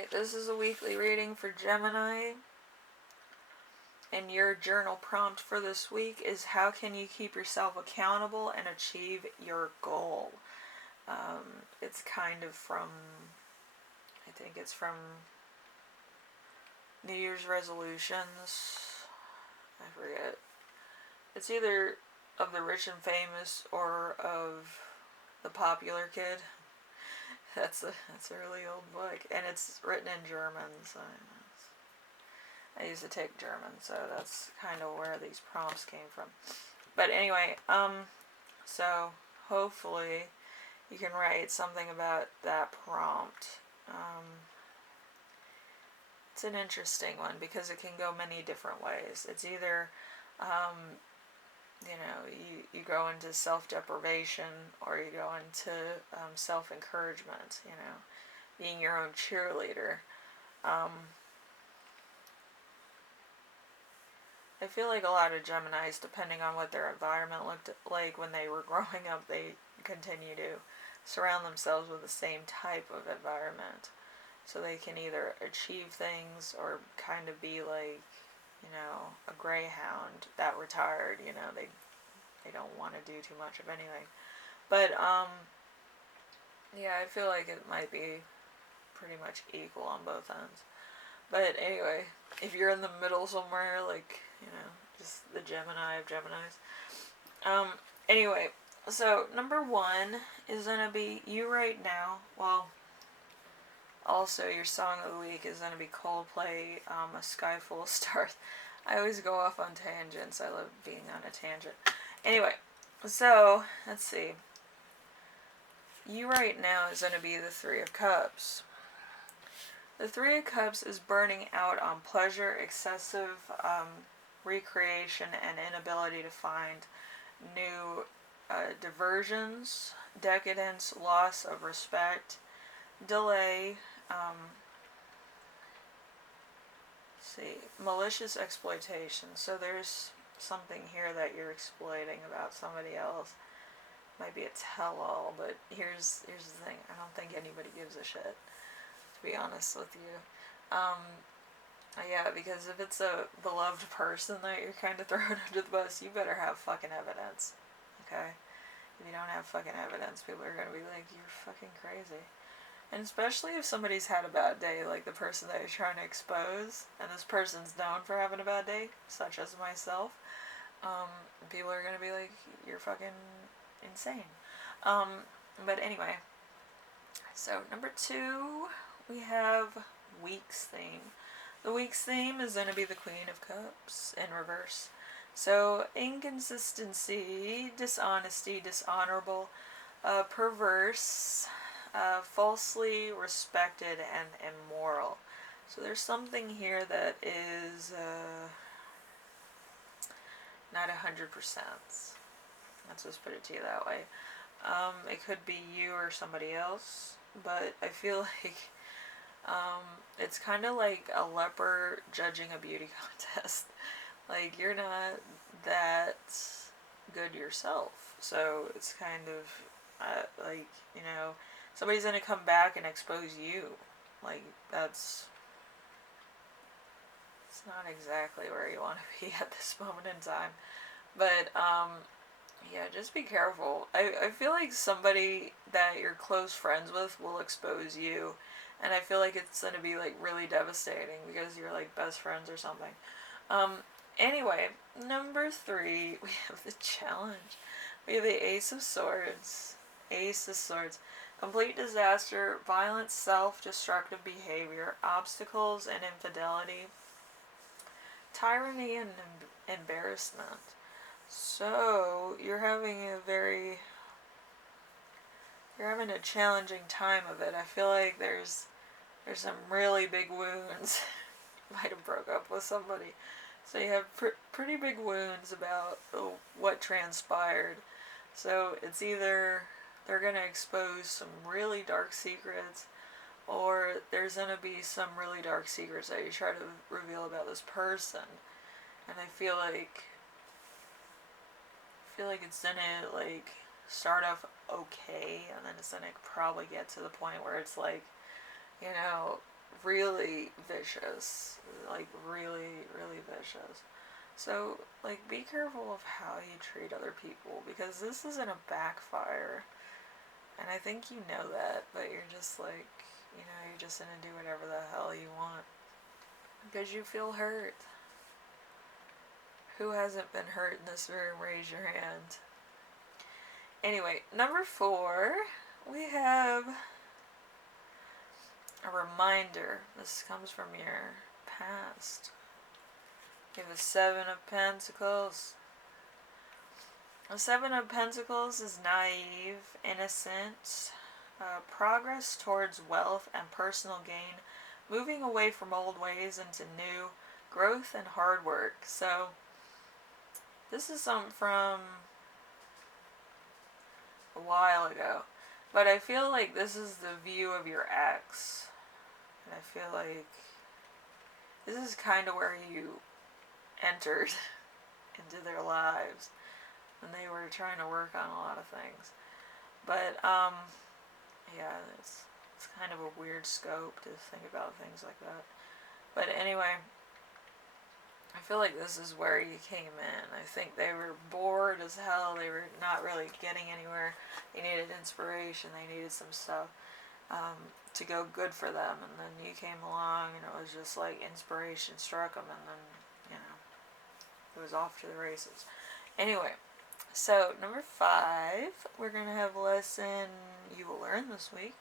Alright, this is a weekly reading for Gemini. And your journal prompt for this week is, how can you keep yourself accountable and achieve your goal? It's kind of from, I think it's from New Year's resolutions. I forget. It's either of the rich and famous or of the popular kid. That's a really old book, and it's written in German, so I used to take German, so that's kind of where these prompts came from. But anyway, so hopefully you can write something about that prompt. It's an interesting one because it can go many different ways. It's either, you go into self-deprivation, or you go into self-encouragement, being your own cheerleader. I feel like a lot of Geminis, depending on what their environment looked like when they were growing up, they continue to surround themselves with the same type of environment. So they can either achieve things or kind of be like, a greyhound that retired, they don't want to do too much of anything. But, I feel like it might be pretty much equal on both ends. But anyway, if you're in the middle somewhere, like, just the Gemini of Geminis. Anyway, so number 1 is going to be You Right Now. Well, also your song of the week is going to be Coldplay, A Sky Full of Stars. I always go off on tangents. I love being on a tangent. Anyway, so, let's see. You Right Now is going to be the 3 of Cups. The 3 of Cups is burning out on pleasure, excessive recreation, and inability to find new diversions, decadence, loss of respect, delay, malicious exploitation. So there's something here that you're exploiting about somebody else. Might be a tell-all, but here's the thing. I don't think anybody gives a shit, to be honest with you. Because if it's a beloved person that you're kind of throwing under the bus, you better have fucking evidence, okay? If you don't have fucking evidence, people are gonna be like, you're fucking crazy. And especially if somebody's had a bad day, like the person that you're trying to expose, and this person's known for having a bad day, such as myself, people are gonna be like, you're fucking insane. But anyway, so number 2, we have week's theme. The week's theme is going to be the Queen of Cups in reverse. So inconsistency, dishonesty, dishonorable, perverse, falsely respected, and immoral. So there's something here that is not 100%. Let's just put it to you that way. It could be you or somebody else, but I feel like it's kind of like a leper judging a beauty contest. Like, you're not that good yourself, so it's kind of somebody's gonna come back and expose you. Like, it's not exactly where you want to be at this moment in time. But just be careful. I feel like somebody that you're close friends with will expose you, and I feel like it's going to be like really devastating because you're like best friends or something. Anyway, number 3, we have the challenge. We have the Ace of Swords. Ace of Swords. Complete disaster, violent self-destructive behavior, obstacles and infidelity, tyranny and embarrassment. So, you're having a challenging time of it. I feel like there's some really big wounds. Might have broke up with somebody. So you have pretty big wounds about what transpired. So it's either they're going to expose some really dark secrets, or there's going to be some really dark secrets that you try to reveal about this person. And I feel like it's gonna like start off okay, and then it's gonna probably get to the point where it's like, really vicious. Like, really, really vicious. So, like, be careful of how you treat other people, because this is gonna backfire. And I think you know that, but you're just like, you're just gonna do whatever the hell you want. Because you feel hurt. Who hasn't been hurt in this room? Raise your hand. Anyway, number 4, we have a reminder. This comes from your past. You have the 7 of Pentacles. The 7 of Pentacles is naive, innocent, progress towards wealth and personal gain, moving away from old ways into new, growth and hard work. So, this is something from a while ago, but I feel like this is the view of your ex, and I feel like this is kind of where you entered into their lives, and they were trying to work on a lot of things, but yeah, it's kind of a weird scope to think about things like that, but anyway, I feel like this is where you came in. I think they were bored as hell. They were not really getting anywhere. They needed inspiration. They needed some stuff to go good for them. And then you came along and it was just like inspiration struck them. And then, it was off to the races. Anyway, so number 5, we're going to have a lesson you will learn this week.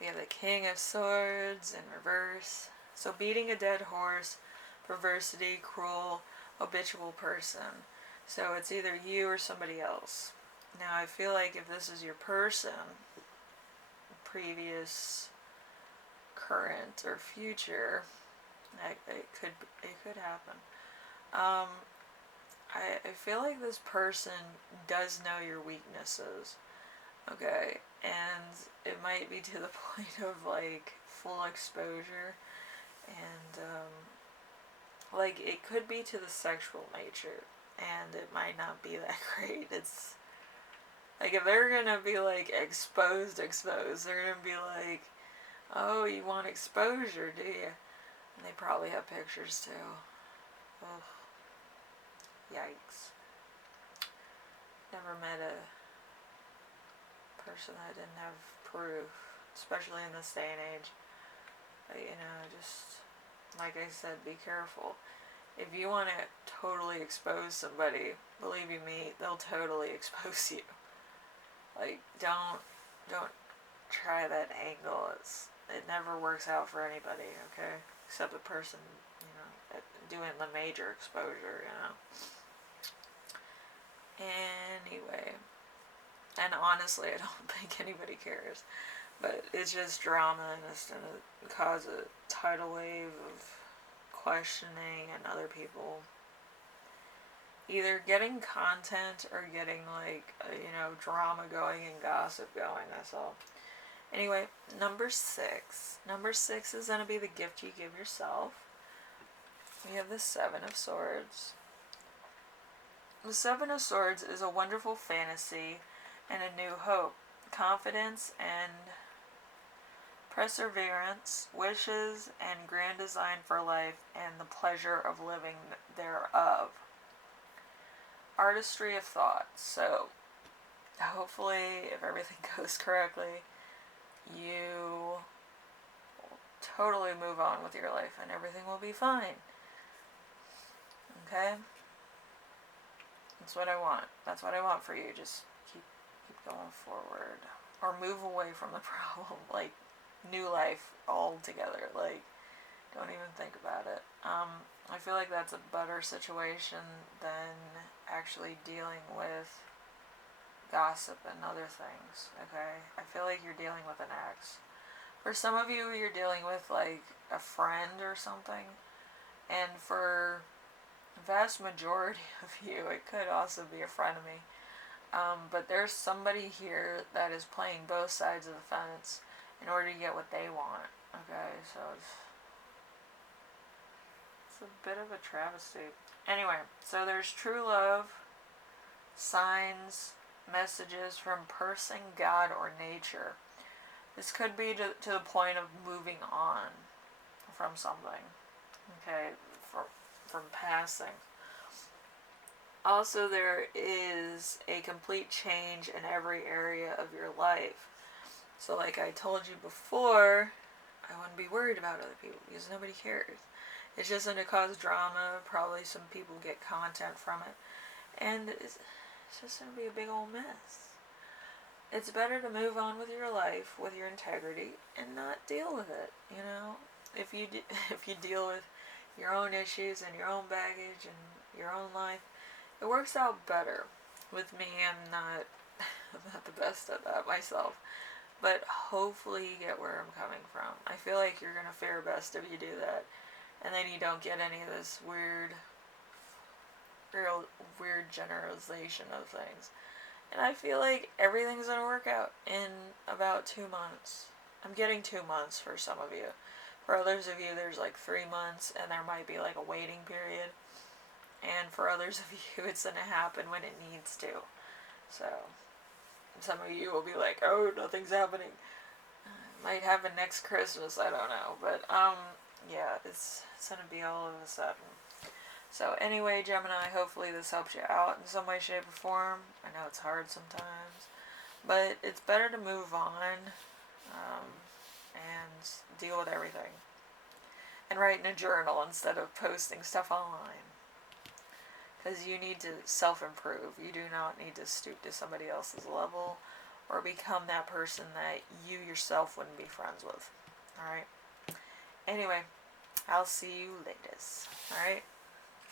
We have the King of Swords in reverse. So beating a dead horse, perversity, cruel, habitual person. So it's either you or somebody else. Now I feel like if this is your person, previous, current, or future, it could happen. I feel like this person does know your weaknesses. Okay, and it might be to the point of like full exposure, and like it could be to the sexual nature, and it might not be that great. It's like if they're gonna be like exposed, they're gonna be like, oh, you want exposure, do you? And they probably have pictures too. Ugh. Yikes. Never met a person that didn't have proof, especially in this day and age. But, just like I said, be careful. If you want to totally expose somebody, believe you me, they'll totally expose you. Like, don't try that angle. It never works out for anybody, okay? Except the person, doing the major exposure, Anyway. And honestly, I don't think anybody cares. But it's just drama, and it's going to cause a tidal wave of questioning and other people either getting content or getting like, drama going and gossip going, that's all. Anyway, number 6. Number 6 is going to be the gift you give yourself. We have the 7 of Swords. The 7 of Swords is a wonderful fantasy and a new hope, confidence and perseverance, wishes and grand design for life, and the pleasure of living thereof. Artistry of thought. So, hopefully, if everything goes correctly, you will totally move on with your life and everything will be fine. Okay? That's what I want. That's what I want for you. Just keep going forward. Or move away from the problem. Like, new life altogether. Like, don't even think about it. I feel like that's a better situation than actually dealing with gossip and other things, okay? I feel like you're dealing with an ex. For some of you, you're dealing with, like, a friend or something. And for the vast majority of you, it could also be a frenemy. But there's somebody here that is playing both sides of the fence in order to get what they want, okay? So it's a bit of a travesty. Anyway, so there's true love, signs, messages from person, God, or nature. This could be to the point of moving on from something. Okay, from passing. Also, there is a complete change in every area of your life. So, like I told you before, I wouldn't be worried about other people because nobody cares. It's just going to cause drama. Probably some people get content from it. And it's just going to be a big old mess. It's better to move on with your life, with your integrity, and not deal with it, you know? If you deal with your own issues and your own baggage and your own life, it works out better. With me, I'm not the best at that myself. But hopefully you get where I'm coming from. I feel like you're going to fare best if you do that. And then you don't get any of this weird generalization of things. And I feel like everything's going to work out in about 2 months. I'm getting 2 months for some of you. For others of you, there's like 3 months, and there might be like a waiting period. And for others of you, it's going to happen when it needs to. So, some of you will be like, oh, nothing's happening. Might happen next Christmas, I don't know. But, yeah, it's going to be all of a sudden. So anyway, Gemini, hopefully this helps you out in some way, shape, or form. I know it's hard sometimes. But it's better to move on and deal with everything. And write in a journal instead of posting stuff online. Because you need to self-improve. You do not need to stoop to somebody else's level or become that person that you yourself wouldn't be friends with. Alright? Anyway, I'll see you later. Alright?